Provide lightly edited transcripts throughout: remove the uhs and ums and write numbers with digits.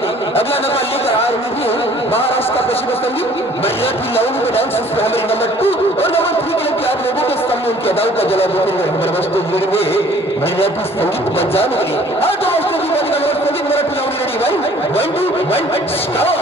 अगला नंबर लेकर आ रही है महाराष्ट्र का प्रसिद्ध संगीत मराठी लाउंड में डांस उसमें हमारे नंबर 2 और नंबर 3 के लिए आप लोगों के सामने उनके अदाओं का जवाब देंगे हमारे वस्तु में मराठी संगीत बजाने के लिए हाँ तो वस्तु की बात करें संगीत मराठी लाउंड रेडी 1 2 1 स्टार्ट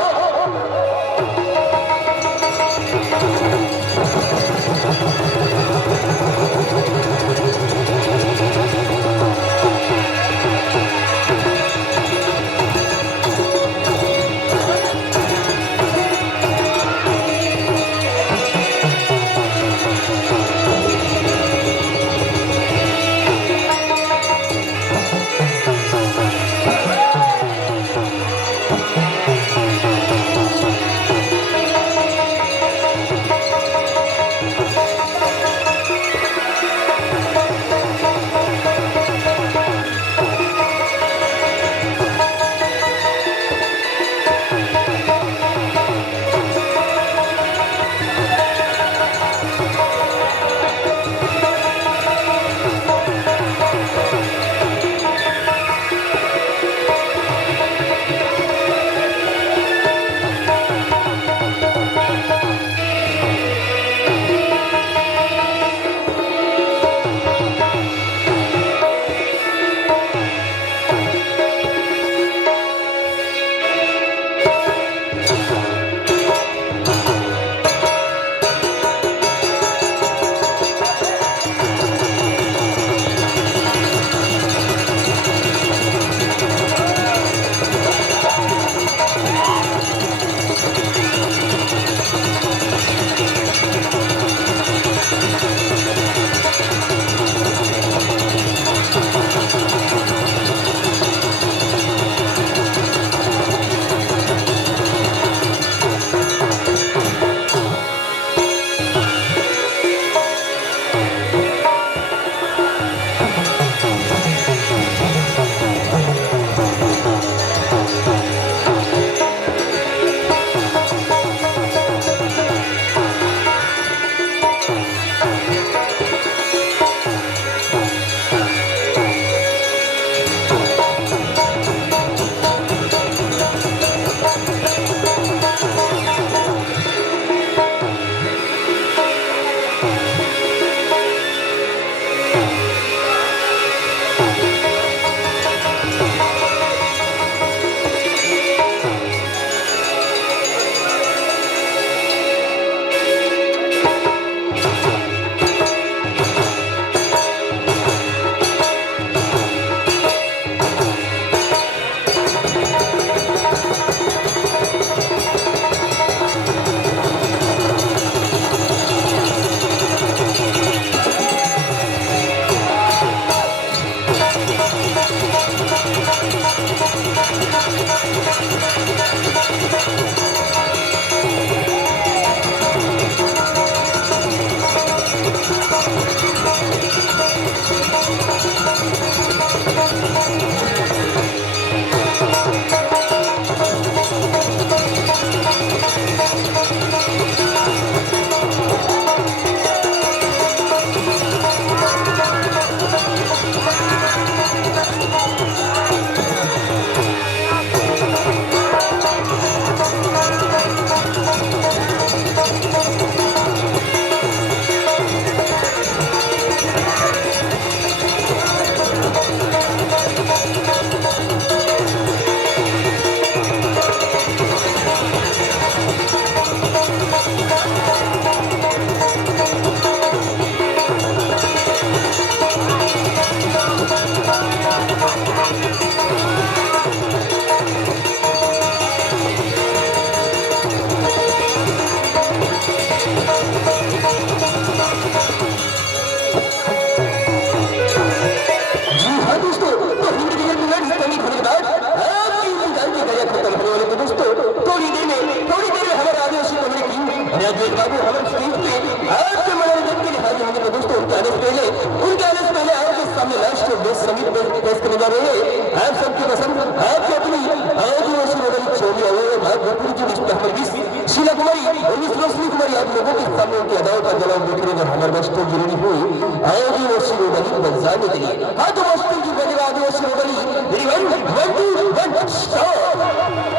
हाँ तो मस्त की बजवा दो श्रोगली 1 2 1 स्टॉप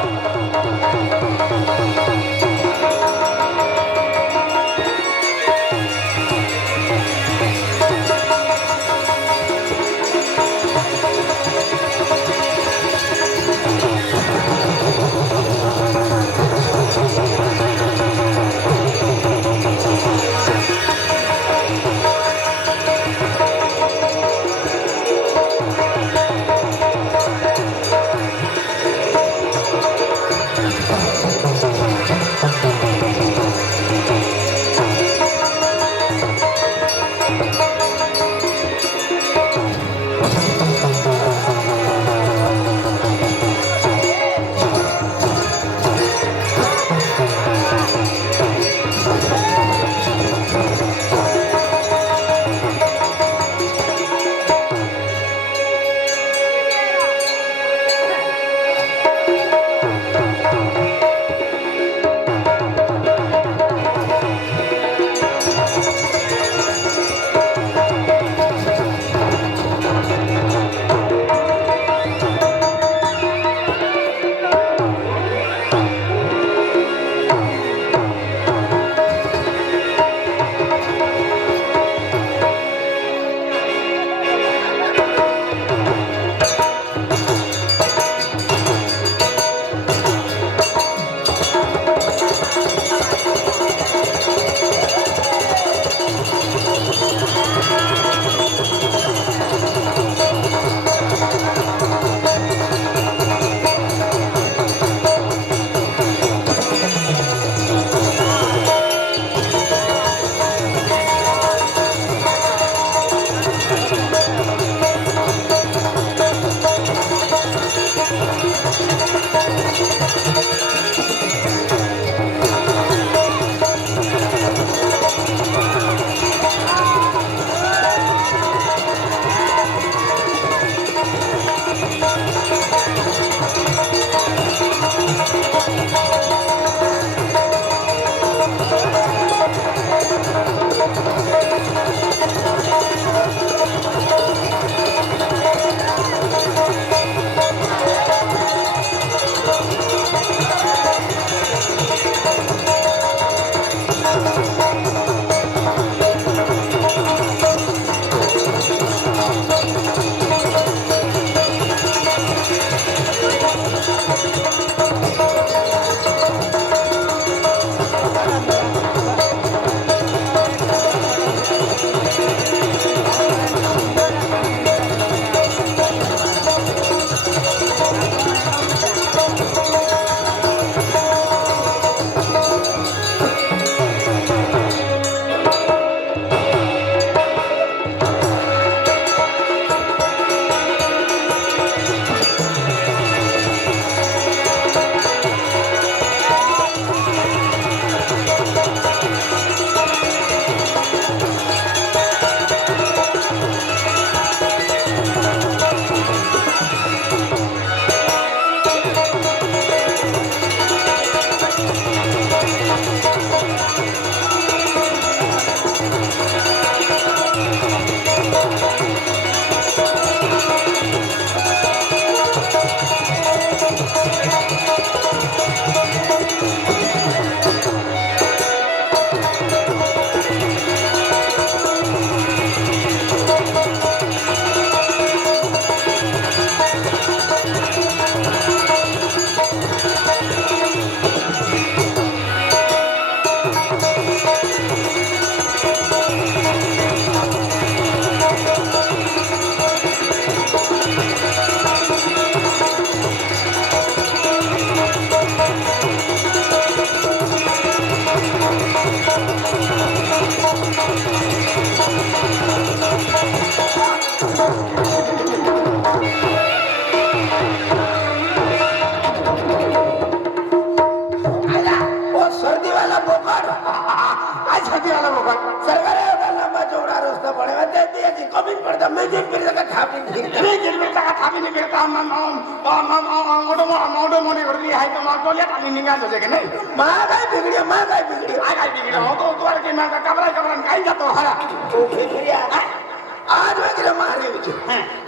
आज वगैरे मारी होती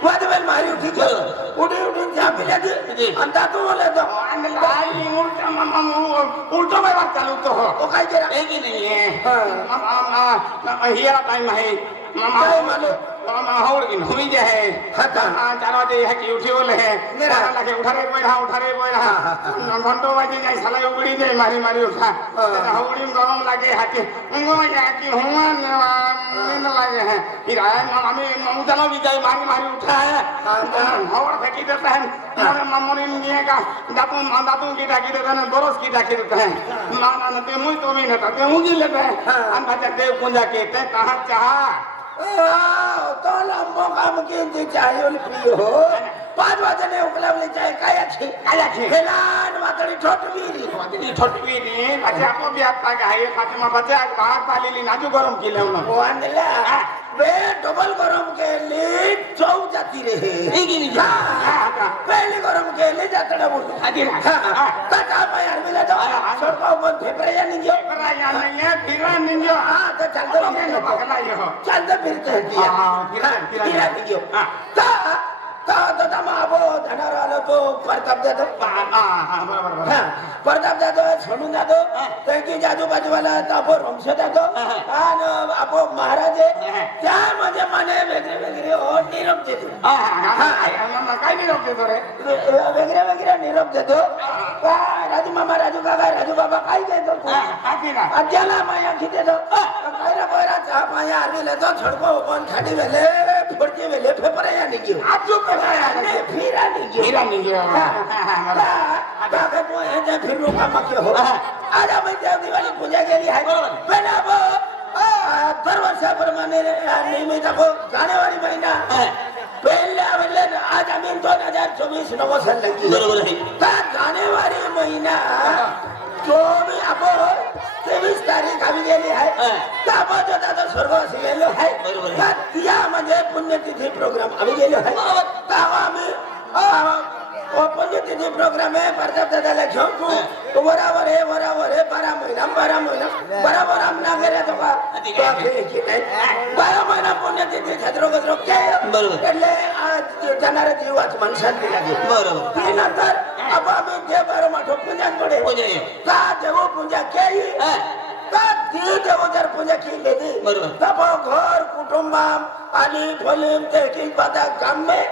वादवेल मारी उठी उठी उठून चहा पिल्या आणि दातू बोलला तो उलटो व्यवहार चालू तो हो काय केला की नाहीये हिरा टाइम आहे हवड़गिन हुई जे है चार बजे है कि उठी बोले है लगे उठा रे बोला घंटो बजे जाए साला उगड़ी जाए मारी मारी उठा हवड़ी में गरम लगे हाथी या कि हुआ नींद लगे है फिर आए हमें उजाला भी जाए मारी मारी उठा है हवड़ फेंकी देता है मम्मी ने का दातू की डाकी देता है बरस की डाकी देता है माना न ते मुझ तो भी न ते मुझे लेते हैं अंधा देव पूजा कहते हैं कहाँ चाह तो लंबो काम किंती चाहिए पियो 5 वाजने उकलावली चाय कायाची हेलान वातडी ठोटवीरी माझ्या आपो बी आता काय फातिमा बच्चा भाग पालेली नाजू गरम केले ना वांदला बे डबल गरम केली चौ जाती रे पहले गरम केली जातडा बोल आधी तका पायार मिला तो छोटका मन फेपराया निंजो नहीं फिरा निंजो हां तो चलतो पकड़ा ये हो चलतो फिरते दिया फिरा निंजो तो तमाबो धनार आलो तो प्रताप जातो प्रताप जातो सोडून जातो त्यांची जादू बाजूवाला तापो रमश जातो आणि आपो महाराज त्यामध्ये माने वेगळे वेगळे निरोप देतो काय निरोप देतो रे वेगळे निरोप देतो राजू मामा राजू काका राजू बाबा काय देतो अज्याला माया किती देतो काय रे बोरा चहा माया आरविले तो छडको पण खाडी वेले फोडची वेले फेपराया निघी आजू फिरा नहीं गया ताकि वो ऐसे फिर रोका मक्के हो आज हम देव दिवाली पूजा के लिए है पहले अब दरवर्षा प्रमाणे नियमित अब जाने वाली महीना पहले आज आम्ही 2024 नवं सन लगी बरोबर आहे का जानेवारी महिना जो भी अब 23 तारीख आम्ही गेली आहे त्यामध्ये दादा स्वर्गवास गेलो आहे त्या म्हणजे पुण्यतिथी प्रोग्राम आम्ही गेलो आहे तेव्हा आम्ही पुण्यतिथी प्रोग्राम आहे प्रताप दादाला घेऊन तू बराबर आहे 12 महिना बराबर आमना गेल्या तो का 12 महिना पुण्यतिथी छत्रो गजरो बरोबर એટલે આ जाणारे जीवाच माणसांनी लागेल बरोबर ती नंतर अब आम्ही जे बारो माठो पूजा पडे का देव पूजा केली देवोदर पूजा केली बरोबर तब घर कुटुंबाम आणि फलीम ते की बाधा काम में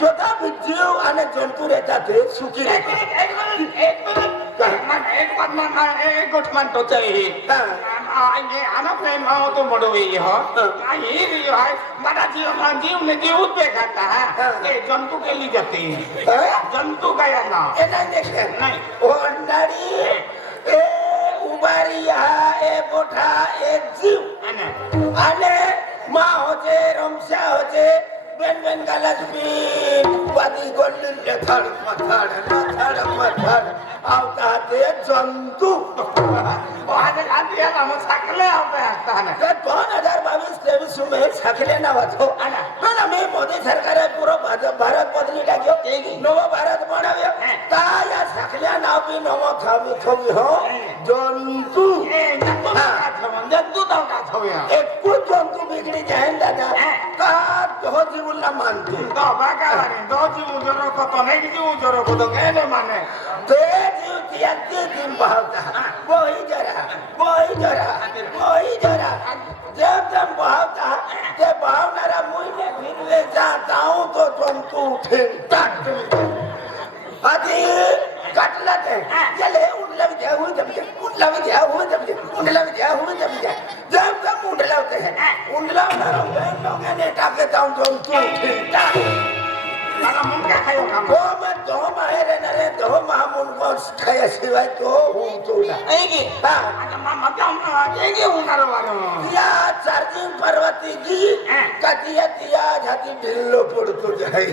जोता भी जीव आणि जंतु रहतात ते सुखी रहतात एक गोठ मानतो चाहिए ये आना प्रेम हो तो बड़ो ये हो ये है बड़ा जीव ने जीव पे खाता है ये जंतु के लिए जाते हैं जंतु का या ना ये नहीं देखे नहीं ओ अंडारी ए उबारिया ए बोठा ए जीव आने माँ होते रमशा होते बेन गालाच बीन वादी गोल्डन थड़ आवता ते जंतु आज आधी हम साकले आवता असताना 2022-23 में साकले नावाच हो पण आम्ही मोदी सरकारे पुरो भारत बदली टाक्यो नव भारत बनाव्यो ता या साकल्या नाव बी नव थामी थोवी हो जंतु जंतु नाव का थोव्या एक जंतु बिगड़ी जाए दादा का तो जीवला मानते तो बाका माने तो जीव जरो को तो नहीं जीव जरो को तो कहने माने ते जीव तियाते दिन बहावता वही जरा जब बहावता ते बहावनारा मुईने फिरवे जाता हूं तो जंतु उठे आधी काटला ते लावून द्या होऊन जमते उंड लावून द्या होऊन जमते जम जम उंड लावते उंड लावणार टाकले जाऊन जाऊन तू टाक मला मुंडका खायो का हो मग दो माहेर येणार आहे दो महामुंड खायाशिवाय तो होऊन तुला ऐ की हा आता मग ते घेऊन आलो वालो या चार्जिंग पर्वती जी कतिया तिया जाती ढिल्लो पड़तो जाए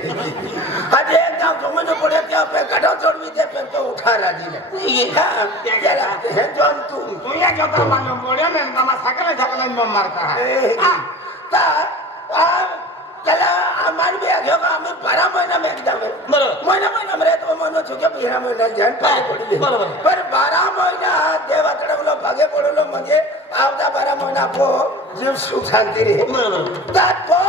आज एकदम तुमने पड़े क्या पे कटो चढ़वी दे पे तो उठा राजी ने ये हाँ क्या है जॉन तू तू या जो तर मालूम बोलियो ने तमा सकले मम मारता है ता चला आमान भी आ गया आम्ही 12 महिना में एकदम महिना में तो मनो छुके 12 महिना जान पाय पडली पर 12 महिना देव आतडवलो भागे पडलो म्हणजे आवदा 12 महिना पो जीव सुख शांती रे ता तो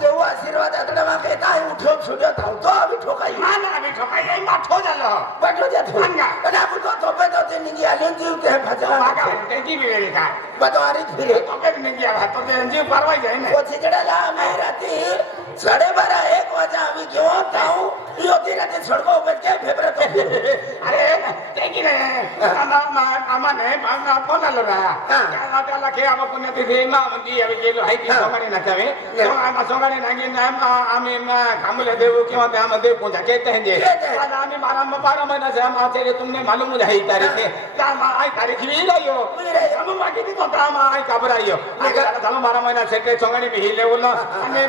देव आशीर्वाद आतडा मागे काय उठो छुट्या धावतो आम्ही ठोकाई आम्ही ठोकाई माठो झालो पाठो द्या तो पण आपण तो तोपे तो ते निघी आले जीव ते भजला मागा त्याची वेळ काय बदवारी फिरे तोपे निघी आला तो ते जीव परवाई जाय ना वो चिकड़ाला आम्ही रात्री 12:30-1 वाजे आम्ही घेऊन जाऊ होती रात्री सडको उभे के फेबरे तो अरे ते की नाही आम्हाने फोन आलो ना त्याला की आपण पुण्या तिथे म्हणजे आम्ही गेलो आहे की सोगाने नाचावे सोगाने नागी आम्ही कामले देऊ किंवा त्यामध्ये पूजा कहते हैं जे आम्ही 12 महीना से हम आते तुमने मालूम मुझे है तारीख है आई तारीख भी लायो हम बाकी तो काम आई घबराइयो अगर हम 12 महीना से के सोगाने भी लेवल आणि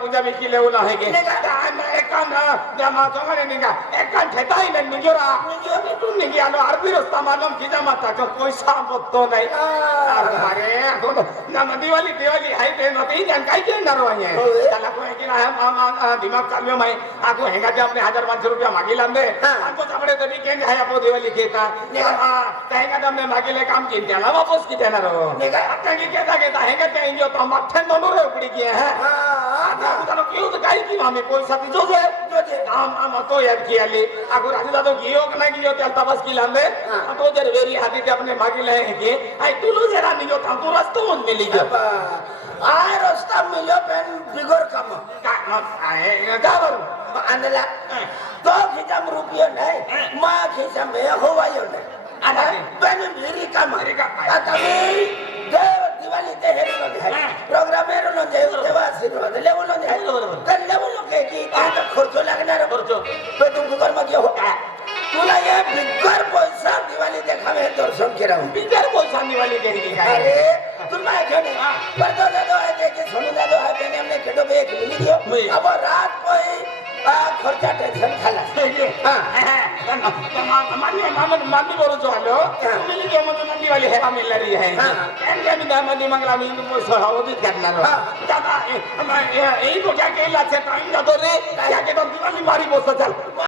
पूजा भी की लेवल है के एकान जमा सोगाने निगा एकान ठेताई न निगोरा तू निगी आलो आरती रस्ता मालूम किजा माता को पैसा पत्तो नाही अरे ना दिवाळी आहे ते नती जान काय करणार आहे त्याला कोण की ना दिमाग चालू आहे आको हेंगाचे आपले 1500 रुपया मागिला दे आको आपले तरी के आहे आपो दिवाळी केता त्या का हमने मागिले काम की त्याला वापस की देणार हो आता की घेता हेंगा ते इंजो तो मठे दोनों उकडी की है आता तो क्यों तो काय की आम्ही पैसा ती जो आम तो याद की आली आको राजा तो गियो का ना गियो त्या तपास की लांबे तो जर वेरी हाती ते अपने मागिले है की आई तुलू जरा नियो था तो रास्ता मन मिली गयो आय रस्ता मिलो पेन बिगोर काम गावर आणला तो खिजाम रुपये नाही मा खिजाम हे होवायो नाही आणि पेन बिरी काम आता मी देव दिवाळी ते हेरो आहे प्रोग्राम हेरो देव देवा आशीर्वाद लेवल आहे तर लेवल के की आता खर्च लागणार खर्च पे तुम गुगर मध्ये हो तुला ये बिगर पैसा दिवाळी देखावे दर्शन केराऊ बिगर पैसा दिवाळी देखी काय अरे तुम मैं क्यों नहीं परतो दादो है देखे सोनू दादो है मैंने हमने खेडो पे एक मिली दियो अब रात कोई खर्चा टेंशन खाला हां मामी बोलू जो आलो मिली दियो म्हणजे दिवाळी है मिल रही है एंड मी दामदी मंगला मी सहावतीत करणार दादा ए तो क्या केला छे टाइम जातो रे क्या के तो दिवाळी मारी बोस चल